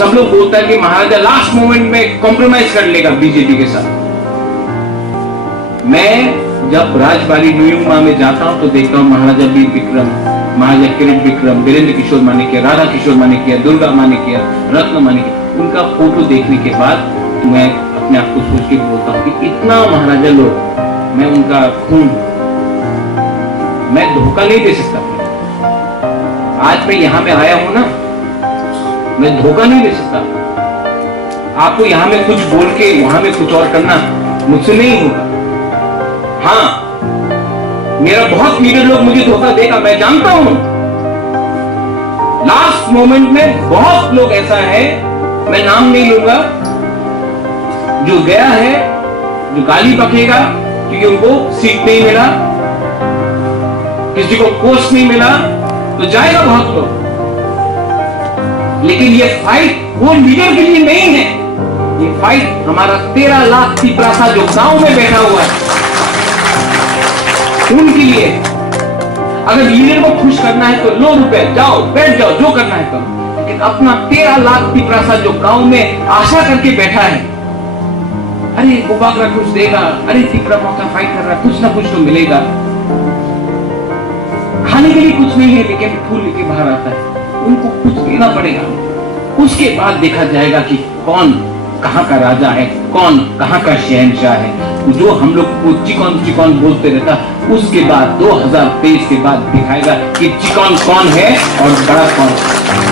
सब लोग बोलता है कि महाराजा लास्ट मोमेंट में कॉम्प्रोमाइज कर लेगा बीजेपी के साथ। मैं जब राजबाड़ी न्यूमा में जाता हूं तो देखता हूं महाराजा वीर विक्रम, महाराजा किरीट विक्रम, वीरेंद्र किशोर माणिक्य, राधा किशोर माणिक्य, दुर्गा माणिक्य, रत्न माणिक्य, उनका फोटो देखने के बाद मैं अपने आप को सोच के बोलता हूं कि इतना महाराजा लोग, मैं उनका खून, मैं धोखा नहीं दे सकता। आज मैं यहां पे आया हूं ना, मैं धोखा नहीं दे सकता। आपको यहां में कुछ बोल के वहां में कुछ और करना मुझसे नहीं होगा। हाँ, मेरा बहुत लीडर लोग मुझे धोखा देगा, मैं जानता हूं। लास्ट मोमेंट में बहुत लोग ऐसा है, मैं नाम नहीं लूंगा, जो गया है, जो गाली बकेगा क्योंकि उनको सीट नहीं मिला, किसी को पोस्ट नहीं मिला, तो जाएगा बहुत लोग। लेकिन ये फाइट वो लीडर के लिए नहीं है, ये फाइट हमारा 13 लाख पिपरासा जो गांव में बैठा हुआ है उनके लिए। अगर लीडर को खुश करना है तो लो रुपए, जाओ बैठ जाओ, जो करना है करो। लेकिन अपना 13 लाख पिपरासा जो गांव में आशा करके बैठा है, अरे गोबागरा कुछ देगा, अरे पिपरा मौका फाइट कर रहा है, कुछ ना कुछ तो मिलेगा। खाने के लिए कुछ नहीं है लेकिन फूल लेके बाहर आता है, उनको कुछ देना पड़ेगा। उसके बाद देखा जाएगा कि कौन कहां का राजा है, कौन कहां का शहंशाह है। जो हम लोग को चिकन चिकन बोलते रहता, उसके बाद 2023 के बाद दिखाएगा कि चिकन कौन है और बड़ा कौन है।